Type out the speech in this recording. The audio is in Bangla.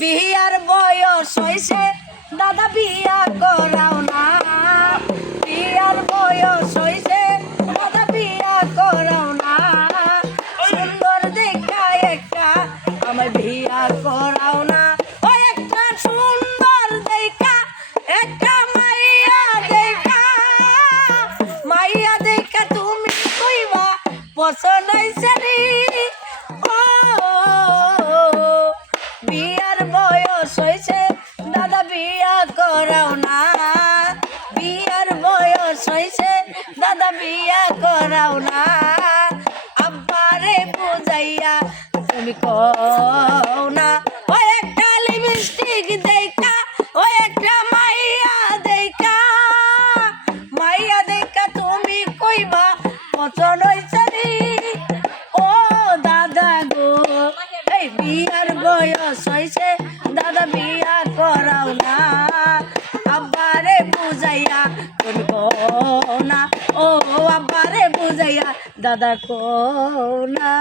বিয়ার বয়স হইছে দাদা বিয়া করাও না। বিয়ার বয়স হইছে দাদা বিয়া করাও না। সুন্দর দেখা একটা আমায় বিয়া করাও না। ও একটা সুন্দর দেখা একটা মাইয়া দেখা তুমি কইবা পছন্দ হইছে নি। ও বিয়ার বয়স হইছে দাদা বিয়া করাও না। বিয়ার বয়স হইছে দাদা বিয়া করাও না। আব্বারে বুঝাইয়া তুমি কও না। ও একটা লিপস্টিক দেখা ও একটা মাইয়া দেখা তুমি কইবা পছন্দ হইছে নি। ও দাদা গো এই বিয়ার বয়স হইছে দাদা বিয়া করাও না। আব্বারে বুঝাইয়া তুমি কও না। ও আব্বারে বুঝাইয়া দাদা কও না।